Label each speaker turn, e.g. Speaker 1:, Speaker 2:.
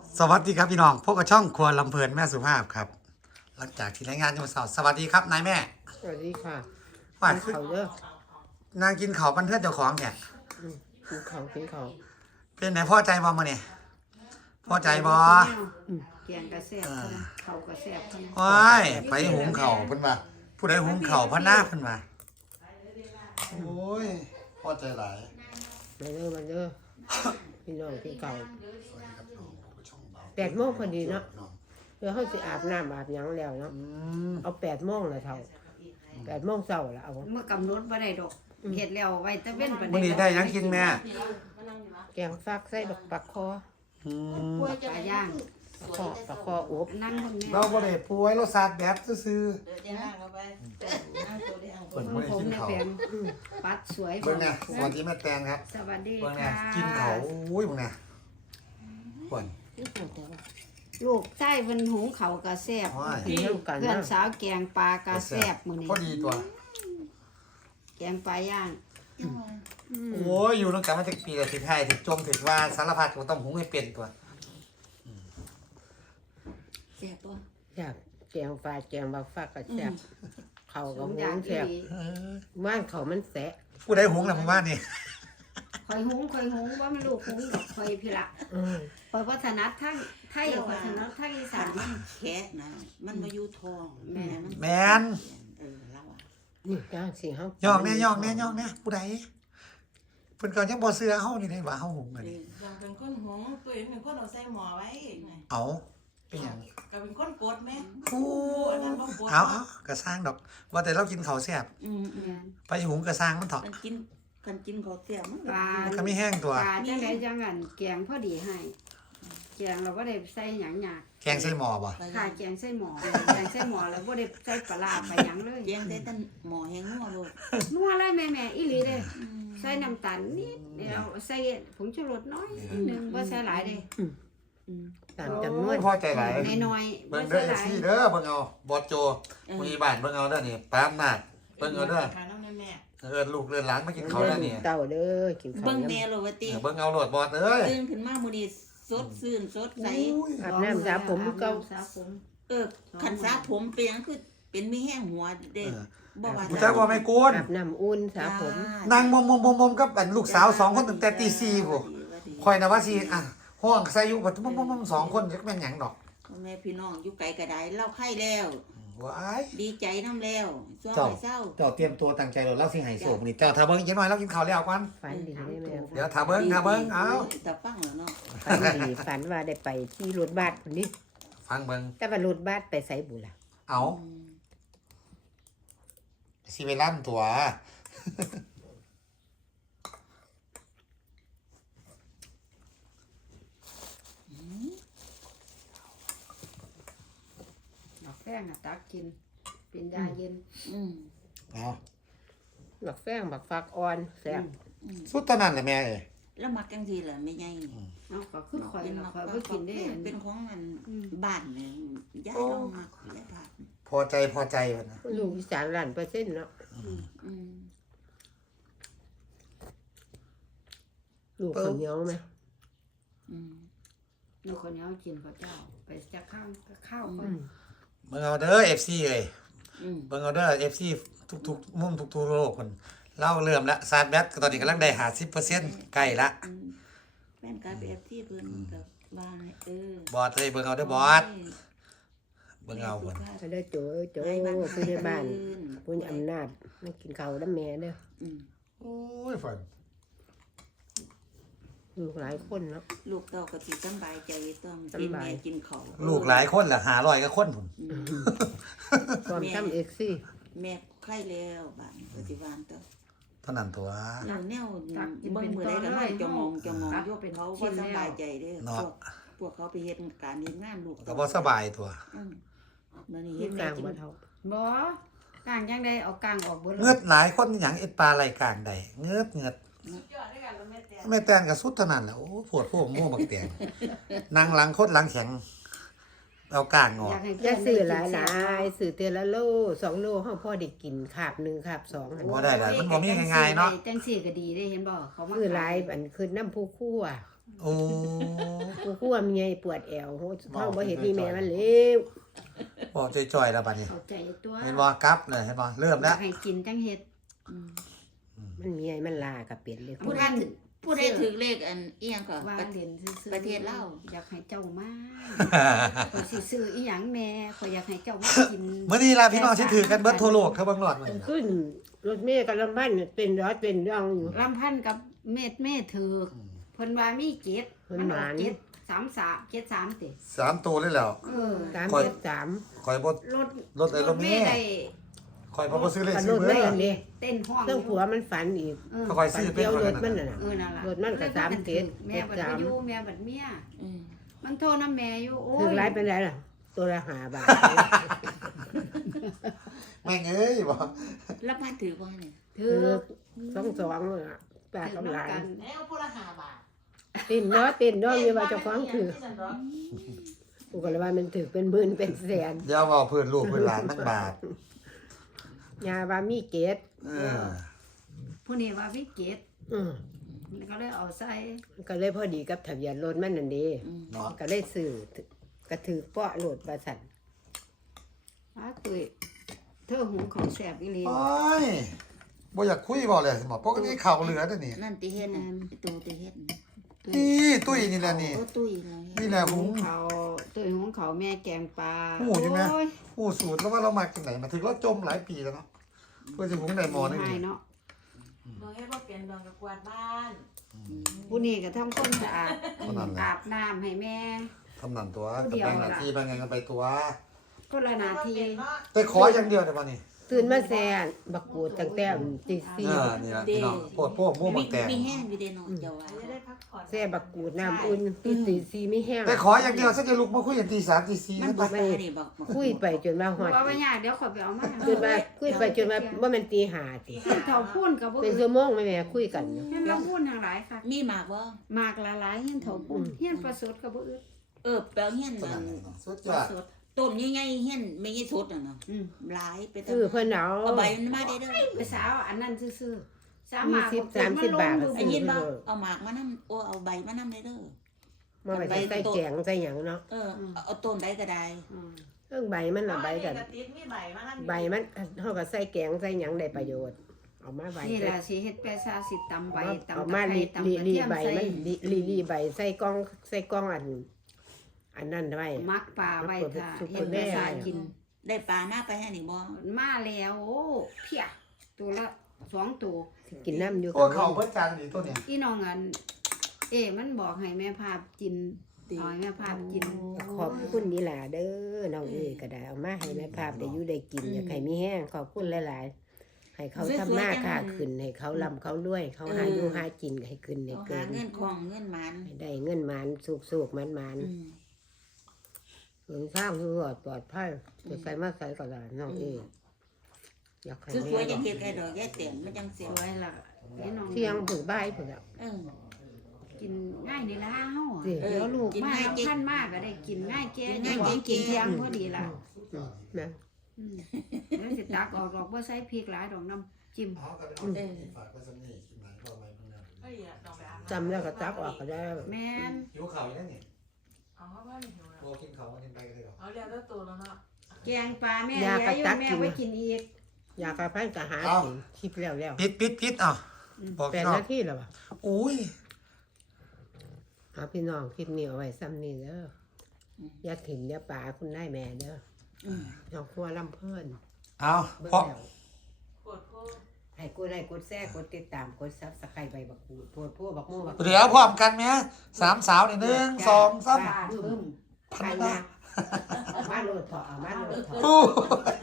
Speaker 1: สวัสดีครับพี่น้องพวกกับช่องครัวลำเพลินแม่สุภาพครับหลังจากที่รายงานมาสวัสดีครับนายแม่
Speaker 2: สวัสดีค่ะ
Speaker 1: ว่า
Speaker 2: กินเขาเด้อน
Speaker 1: างกินเขาวปันเพื่อนเจ้าของเนี่ย
Speaker 2: กินเขากินเขา
Speaker 1: เป็นไหนพ่อใจบอมาเนี่ยพ่อใจบอ
Speaker 3: เกียงกระแสบเขากระแสบ
Speaker 1: ว้ายไปหุงเข่าวเพิ่นมาผู้ใดหุงเข่าวพระนาคเพิ่นมาโอ้ยพ่อใจหลาย
Speaker 2: มาเด้อพี่น้องกินเขา8 โมงพอดีเนาะเดี๋ยวเขาสิอาบน้ำอาบหยังแล้วเนาะเอา8 โมงเลยเท่า8 โมงเช้าละเอา
Speaker 3: เมื่อกำหนดบ่ได้ดอกเฮ็ดแล้วไว้ตะเว้นบ่
Speaker 1: มื้อนี้ได้หยังกินแม่
Speaker 2: แกงฟักใส่ดอกปักคอ
Speaker 3: ปลาย่าง
Speaker 2: ปักคออบ
Speaker 3: นั่งตรงนี้
Speaker 1: เราบ่ได้ป่วยรสชาติแบบซื่อๆเพิ่นบ่ได้
Speaker 3: ผม
Speaker 1: กิน
Speaker 3: เนี่ย
Speaker 1: ข้าว
Speaker 3: เป็นปัดสวย
Speaker 1: เบิ่งเนี่ยสวัสดีแม่แตงครับ
Speaker 3: สวัสดี
Speaker 1: เบิ่งเนี่ย
Speaker 3: ค่ะ
Speaker 1: กินเขาโอ้ยเบิ่งเนี่ยเพิ่น
Speaker 3: ลูกใต้เพิ่นหุงเขาวกระแสบ
Speaker 2: กินน้ำกัน
Speaker 3: เพื่อน
Speaker 2: นะ
Speaker 3: สาวแกงปลากระแสบมื้อนี้
Speaker 1: พอดีตัว
Speaker 3: แกงปลาย่าง
Speaker 1: โอ้ยอยู่ตั้งแต่มาจากปีละสิบให้ถึงจมถึงว่าสารพัดก็ต้องหุงให้เป็นตัว
Speaker 3: แซ่บบ่
Speaker 2: อยากแกงปลาแกงบักฟักก็แซ่บเขา
Speaker 3: ส
Speaker 2: ก็
Speaker 3: อง
Speaker 2: หุ
Speaker 3: อย่าง
Speaker 2: ง
Speaker 3: อี
Speaker 2: แซ่บ
Speaker 3: หลี
Speaker 2: บ้านเขามันแสะ
Speaker 1: ผู้ใดหุงล่ะผมว่านี่
Speaker 3: ข่อยหุงว่ามันลูกหุงดอกข่อยพี่ละ
Speaker 2: อืม
Speaker 3: ข่อยพัฒนาทั้งไทยพัฒนาทั้งอีสาน
Speaker 4: มันแค่นะมันมาอยู่ทองแม่มัน
Speaker 1: แมน
Speaker 4: เราอ่ะ
Speaker 2: นี่ย่างสิเฮา
Speaker 1: ย่องแน่ย่องแน่ย่องแน่ผู้ใดเพิ่นก็ยังบ่เชื่อเฮานี่ได้ว่าเฮาหุงกันนี่
Speaker 4: เราเป็นคนหงตัวเองเป็นคนเอาใส่หม้อไว้
Speaker 1: เอาเป็นหยัง
Speaker 4: ก็เป็นคนกดแม่
Speaker 1: อู้เอากระสร้างดอก ว่าแต่เรากินข้าวแซ่บ
Speaker 4: อืม
Speaker 1: ไปหุงกระสร้างมันเถาะ
Speaker 4: กันกินเขาเสียมัน
Speaker 3: ปลา
Speaker 1: มันก็ไม่แห้งตัว
Speaker 3: ปลาจังไดจังอันแกงพอดีให้แกงเราบ่ได้ใส่หยังยาก
Speaker 1: แกงใส่หม้อบ่
Speaker 3: ค่ะแกงใส่หม้อแกงใส่หม้อแล้วบ่ได้ใส่ปลาร้าไปหยังเลย
Speaker 4: เลี้ยงได้แต่หม้อแห้งนัวลูก
Speaker 3: นัวเลยแม่ๆอีหลีเด้ใส่น้ำตาลนิดเดียวใส่ผงชูรสน้อยนึงบ่ใส่หลายเด้
Speaker 2: ตามจำนวน
Speaker 1: พอใจหลาย
Speaker 3: น้อยๆบ่
Speaker 1: เบิ่งเด้
Speaker 3: ใส่
Speaker 1: อ
Speaker 3: หลาย
Speaker 1: FC เด้อเบิ่งเอาบอสโจผู้ใหญ่บ้านเบิ่งเอาเด้อนี่ปามนาดเบิ่งเอาเด้อ
Speaker 4: หาน้ำแม่
Speaker 1: ลูกเรือนหลานมากินข้าวเด้อนี่
Speaker 2: เต่าเด้อกินข้าว
Speaker 4: เบิ่ง
Speaker 2: น้ำ
Speaker 4: แม่โลวติ
Speaker 1: เบิ่งเอาโลดบอสเอ้ย
Speaker 4: ตื่นขึ้นมามื้อนี้สดชื่นสดใส
Speaker 2: อาบน้ำสระผมเก่า
Speaker 3: สระผม
Speaker 4: ขันสาผมเป็นหยังคือเป็นมีแห้งหัวเด้บ่ว่า
Speaker 1: ผู้ชายบ่ไม่โกน
Speaker 2: อาบน้ำอุ่นสระผม
Speaker 1: นางมมกับอันลูกสาว2คนตั้งแต่ตี4พุ่นคอยนะว่าสิอ่ะห้องใส่อยู่บ่มม2คนจักแม่นหยังดอก
Speaker 4: แม่พี่น้องอยู่ไกลก็ได้เล่าไข้แล้ว
Speaker 1: ว้าย
Speaker 4: ดีใจน้ำแล้วช่วง
Speaker 1: เจ้า
Speaker 4: ไปเศร้า
Speaker 1: เจ้าเตรียมตัวตั้งใจแล้วเราสิให้โศกนี่เจ้าถ้าเบิ่งอีกหน่อยเรากินข้าวแล้วก่อน
Speaker 2: ฝันดีได้ไหม
Speaker 1: เดี๋ยวถ้าเบิ่งเอา
Speaker 4: แต่ฟังแล้วเนาะ
Speaker 2: ฝันดีฝันว่าได้ไปที่รถบัสคนนี้
Speaker 1: ฟังเบิ่ง
Speaker 2: แต่ว่ารถบัสไปไสบุล่ะ
Speaker 1: เอาสิไปลั่นตัว
Speaker 3: ดอกแป้งอะตักกินเป็นยาเย็น
Speaker 1: เอา
Speaker 2: บักแฟงบักฟักอ่อนแซ่บ
Speaker 1: สุดตอนนั้นแหละแม่เอ้ย
Speaker 4: แล้วมักจังทีล่ะไม่ใหญ่
Speaker 3: เนาะก็คือข่อย
Speaker 4: เป็น
Speaker 3: น่ะ
Speaker 4: มัก
Speaker 3: ข่อยบ่กินได้
Speaker 4: เป็นของมันบ้านเนี่ยย้ายลงมาย้ายผ่าน
Speaker 1: พอใจเพิ่นนะ
Speaker 2: ลูกอีสาน100%เนาะ
Speaker 4: อืม
Speaker 2: ลูกข้าวเหนียวไหม
Speaker 4: อืม
Speaker 3: ลูกคนนี้เอากินข้าวเจ้า ไปจะข้าวก่อน
Speaker 1: เบิ่งเอาเด้อ FC เอ้ย
Speaker 4: อืม
Speaker 1: เบิ่งเอาเด้อ FC ทุกๆมุมทุกๆโลกเพิ่นเล่าเริ่มละซาดแบตก็ตอนนี้กำลังได้50%ใกล้ละ
Speaker 4: แม่นการแบบที่เพิ่นกับบ้าน
Speaker 1: บอสเอ้ยเบิ่งเอาเด้อบอสเบิ่งเอาเพิ่น
Speaker 2: ไปเด้อโจผู้ใหญ่บ้านผู้อำนาจมากินข้าวน้ำแม่เด้อ
Speaker 1: โอ้ยเพิ่น
Speaker 2: ลูกหลายคนเนาะ
Speaker 4: ลูกเต้าก็สิสำบายใจต้องกินแม่กินข้าว
Speaker 1: ลูกหลายคนละ500กว่าคนพุ่น
Speaker 2: ความทำเอ็กซี่
Speaker 4: แม่ไข้แล้วบ้านก็สิวานเต้า
Speaker 1: เท่านั้นตัว
Speaker 4: แนวเบิ่งมื้อใดก็นอนจงงยกเขาบ่สบายใจเด้อพวกเขาไปเฮ็ดการเฮ็ดงานลูก
Speaker 1: ก็บ่สบายตัว
Speaker 4: นั่นนี่
Speaker 2: มี
Speaker 4: เฮ็ด
Speaker 2: ก
Speaker 4: แม่
Speaker 2: ลาง
Speaker 4: กิน
Speaker 2: บ่เท่า
Speaker 3: บ่กลางยังได้เอากลางออกเบิด
Speaker 1: เงือดหลายคนหยังเอ็ดปลาไหลกลางใดเงือดแม่แตนกับสุดเท่านั้นแหละโอ้ปวดพวกโม่บักแตนนั่งหลังคดหลังแข็งเอากลางออก
Speaker 2: อย่าซื้อหลายๆซื้อเทื่อละโล2 โลเฮาพอได้กินคาบ1คาบ2หั่น
Speaker 1: บ่ได้ล่ะมันบ่มีง่ายๆเนาะ
Speaker 3: จังซี่ก็ดีได้เห็นบ่เขามา
Speaker 2: คือหลายอันคือน้ำผู้คั่ว
Speaker 1: โอ้
Speaker 2: กูกลัวเมียปวดแอวโหท้องบ่เห็นมีแม่มันเลว
Speaker 1: บอกจ่อยๆแล้วบัดนี้
Speaker 3: เข้าใจตัว
Speaker 1: เห็นบ่กลับเลยเห็นบ่เริ่มแล้ว
Speaker 3: ให้กินจังเฮ็ด
Speaker 2: มันเมียมันลากับเป็ดเลย
Speaker 4: ผู้ใดถือเลขอันเอียงก็
Speaker 3: ว่าเรียนซื่อๆ
Speaker 4: ประเทศลาว
Speaker 3: อยากให้เจ้ามาข้อยสิซื้ออีหยังแหน่ข้อยอยากให้เจ้ามากิน
Speaker 1: มื้อนี้ล่ะพี่น้องสิถือกันเบิดทั่วโลกเขาเบิ่งหลอดมื้อนี้
Speaker 2: ขึ้นรถเมย์กับลำพันเนี่ยเป็นร้อยเป็นเรื่องอยู่
Speaker 3: ลำพันธ์กับเม็ดถือเพิ่นว่ามีเจ็ด
Speaker 2: เพิ่น
Speaker 3: มัน
Speaker 2: ห
Speaker 3: อ
Speaker 2: มา
Speaker 3: อก
Speaker 2: น
Speaker 3: เจ็ดสามสามเจ็ดสามติ
Speaker 1: 3ตัวเลยแล้ว
Speaker 3: เออ
Speaker 2: 373
Speaker 1: คอยบ่
Speaker 3: รถ
Speaker 1: รถไอ้รถเมล์
Speaker 3: ได้
Speaker 1: คอยบ่ซื้อเลข
Speaker 2: กัน
Speaker 1: ซื้
Speaker 2: ร
Speaker 1: อ
Speaker 2: ถ
Speaker 1: เบอ
Speaker 2: ไม่
Speaker 1: ร์
Speaker 2: กันเลย
Speaker 3: เต้นห้อง
Speaker 2: เครื่องผัวมันฝันอีก
Speaker 3: เออ
Speaker 1: คอยซื้อเป็น
Speaker 2: เดียว
Speaker 1: คอย
Speaker 2: ร
Speaker 1: กั
Speaker 2: ถ
Speaker 1: น
Speaker 2: มัน
Speaker 1: น่ะ
Speaker 2: น่ะ
Speaker 3: เออนั่นล่ะ
Speaker 2: รถมันก็3
Speaker 3: แม่บัดบ่อยู่แม่บัดเมียมันโทรนำแม่อยู่โอ้
Speaker 2: ถึงไรเป็นไรล่ะ ตัวละ5 บาท
Speaker 1: แม่งเอ้ยบ่
Speaker 4: แล้วบ้านถือว่าเนี่ย
Speaker 3: ถือ
Speaker 2: 2เลยอ่ะป้ากับหลาน
Speaker 3: กัน
Speaker 5: แล้วพละ5 บาท
Speaker 2: ตินเนาะอยู่ว่าเจ้าของถือกูก็เลยว่ามันถือเป็นหมื่นเป็นแสน
Speaker 1: เดี๋ยวเว้าเพิ่นลูกเพิ่นหลานทั้งบาท
Speaker 2: ยาว่ามีเกต
Speaker 1: เออ
Speaker 3: ผู้นี้ว่าวิกฤต ก็เลยเอาใส่
Speaker 2: ก็เลยพอดีกับทะเบียนรถมันนั่นเดี
Speaker 1: เนาะ
Speaker 2: ก็เลยซื้อก็ถือเปาะโหลดบาสัน
Speaker 3: อ้าตุ้ยเธอหุงของแซ่บอีหลี
Speaker 1: โอ้ยบ่อยากคุยบ่เลยหมอปกติข้าวเหลือเด้อนี่
Speaker 4: นั่นตีเฮ็ดน่ะตูตีเฮ็ด
Speaker 1: นี่ตุ้ยนี่แหละนี่
Speaker 4: โอ้ตุ้ยเลย
Speaker 1: นี่แหละหุ
Speaker 3: หุ
Speaker 1: ง
Speaker 3: งเขาตุ้ยหุงเขาแม่แกงปลา
Speaker 1: โอ้ใช่ไหม
Speaker 3: โอ้ย
Speaker 1: ผู้สูตรแล้วว่าเรามาจากไหนมาถึงเราจมหลายปีแล้วเนาะเพื่อจะหุงได้หมอนี่
Speaker 3: ให้เนาะ
Speaker 5: ดวงเฮ็ดบ่เปลี่ยนดวงกับกวาดบ้าน
Speaker 3: ผู้นี้ก็ทำความสะอาด
Speaker 1: เท่านั้นแหละ
Speaker 3: อาบน้ำให้แม่
Speaker 1: ทำนั่นตัว
Speaker 3: ผู้
Speaker 1: กับ
Speaker 3: เดียว
Speaker 1: แบ่งหน้าที่แบ่งงานกันไปตัว
Speaker 3: คนละหนาที
Speaker 1: แต่ขออย่างเดียวแต่ว่านี่
Speaker 2: ตื่นมาแซ่บักกูดตั้งแต่ตี
Speaker 1: นี่ละพี่น้องโพดพวกม่วงบักแตง
Speaker 4: มีแห้งอยู่เด้เนาะเจ้าว่า
Speaker 5: จะได้พักผ่อน
Speaker 2: 4แซ่บักกูดน้ำอุ่นตี4ไม่แห้ง
Speaker 1: แต่ขออย่างเดียวฉันจะลุกมาคุยกันตี3ตี4
Speaker 4: มัน
Speaker 1: นั่น
Speaker 4: บ่
Speaker 1: ไป
Speaker 4: ได้นี่บอก
Speaker 2: คุยไปจนมาฮอด
Speaker 3: ว่าไม่ยากเดี๋ยวขอยไปเอามา
Speaker 2: จนมาคุยไปจนมาบ่แม่นตี5ติ
Speaker 3: เห็นเท่าพูนกับบ่
Speaker 2: เป็นชั่วโมงแม่คุยกันอยู่
Speaker 3: เห็นเราพูนทางหลายค่ะ
Speaker 4: มีหมากบ่
Speaker 3: มากหลายๆเห็นเท่าพูนเห็นประสดกับบ่อึด
Speaker 4: แปลงเฮียน
Speaker 1: ตัว
Speaker 4: มั
Speaker 1: นั้น
Speaker 4: น
Speaker 1: สุดยอด
Speaker 4: สดต้นใหญ่ๆเฮียนไม่ใช่สดน่ะเนาะหลายไป
Speaker 2: ซื้อเพิ่นเอา
Speaker 4: เอาใบมันมาได้เด้อ
Speaker 3: ไปสาวอันนั้นซื่อๆสามารถ
Speaker 2: 20-30 บาท
Speaker 4: ไอ้ยินบ่เอาหมากมานำเอาใบมานำได้เด้อ
Speaker 2: มาไปใส่แกงใส่หยังเนาะ
Speaker 4: เอาต้นใดก็ได้
Speaker 2: เรื่องใบมันน่ะใบกัน
Speaker 5: กระติดมีใบมานั่น
Speaker 2: ใบมันเฮาก็ใส่แกงใส่หยังได้ประโยชน์เอามาใบ
Speaker 3: นี่
Speaker 2: ใส่
Speaker 3: ล่ะสิเฮ็ดแปซาสิตำใบตำ
Speaker 2: เอา
Speaker 3: ตะ
Speaker 2: มา
Speaker 3: ไคร้
Speaker 2: ลี
Speaker 3: ตำกระเทียม
Speaker 2: ใบ
Speaker 3: ใส่
Speaker 2: มันลีใบใส่กล้องอันนั้นไว้
Speaker 3: มักปลาไว้ค่ะ
Speaker 2: ซุปเป
Speaker 3: เฮ็
Speaker 2: อ
Speaker 3: ด
Speaker 2: ร์
Speaker 3: แป
Speaker 2: แม่
Speaker 3: ซากิน
Speaker 4: ได้ปลามาไปให้นี่บ่
Speaker 3: มาแล้วโอ้เพียตัวละ2ตัว
Speaker 2: กินน้ำอยู่
Speaker 1: โอ้เขาเพิ่นจานนี่ตัวเนี้ย
Speaker 3: อีน้องอันมันบอกให้แม่ภาพกินเอาให้แม่ภาพกิน
Speaker 2: ขอบคุณนี่ล่ะเด้อน้องเอก็ได้เอามาให้แม่ภาพได้อยู่ได้กินอยากให้มีแห้งขอบคุณหลายๆให้เขาทำหน้าค้าขึ้นให้เขาร่ำเขารวยเขาหาอยู่หากินให้ขึ้นให้
Speaker 4: เอา
Speaker 2: เกิ
Speaker 4: หาน เงินของเงินมัน
Speaker 2: ให้ได้เงินหมานสุกๆมันๆเงินสร้างคือปลอดภัยจะใส่มาใส่ก็ได้น้องเออยากให้
Speaker 4: คือสวย
Speaker 2: แม่
Speaker 4: จังเฮ็ดให้ดอกแก่เต็มมันจัง
Speaker 3: ส
Speaker 4: เสีย
Speaker 3: วยล่ะอีน้อง
Speaker 2: เที่ยงผือบ่ายผืออ่ะ
Speaker 3: กินง่ายนี่ล่ะเฮา
Speaker 2: สิ
Speaker 3: เดี๋ยวลูกมาพันมากก็ได้กินง่ายแก่กินเที่ยงพอดีล่ะ
Speaker 2: นะ
Speaker 3: แล้วสิตักออกดอกบ่ใส่พริกหลายดอกน้ำจิ้ม
Speaker 1: เอาก็ไปเอาฝากไว้ซั่นนี่คิดหมายบ่ไว้เพิ่นน่ะ
Speaker 5: เอ้ยดอกไปอาบ
Speaker 2: จำแล้วก็ตักออกก็ได้
Speaker 3: แม่น
Speaker 1: หิวข้าวอีกแล้วนี่
Speaker 5: เอาเข้าบ้านหิวแล้ว
Speaker 1: โอ้กินข้าววันนี้ไปกันเลยเหรอ
Speaker 5: เอาเรียกแล้วตัวแล้วเนาะ
Speaker 3: แกงปลาแม่เลี้ยงแม่ไว้กินอีก
Speaker 2: อยากกระพันกะหากินคลิปแล้ว
Speaker 1: ปิดอ่ะบอก
Speaker 2: 8
Speaker 1: น้อง
Speaker 2: นาทีแล้วว่ะ
Speaker 1: อุ้ย
Speaker 2: เอาพี่น้องคลิปนี้เอาไว้ซ้ำนี่เด้ออย่าถิ่มอย่าป่าคุณได้แม่เด้อน้องครัวลำเพิ่น
Speaker 1: เอา
Speaker 2: เบิ่ง
Speaker 1: เพราะ
Speaker 2: แล้ว
Speaker 5: ปวดโคตร
Speaker 2: ให้กดไลค์กดแชร์กดติดตามกด Subscribe ใบบักกูดโพดพวกบักโม่บัก
Speaker 1: เดี๋ยวพร้อมกันไหมสามสาวนี่1 2 3
Speaker 2: บึ้ม
Speaker 1: พัน
Speaker 2: ไป
Speaker 1: นะ
Speaker 2: นะมาโลดเถาะเอามาโลดเถาะ
Speaker 1: อู้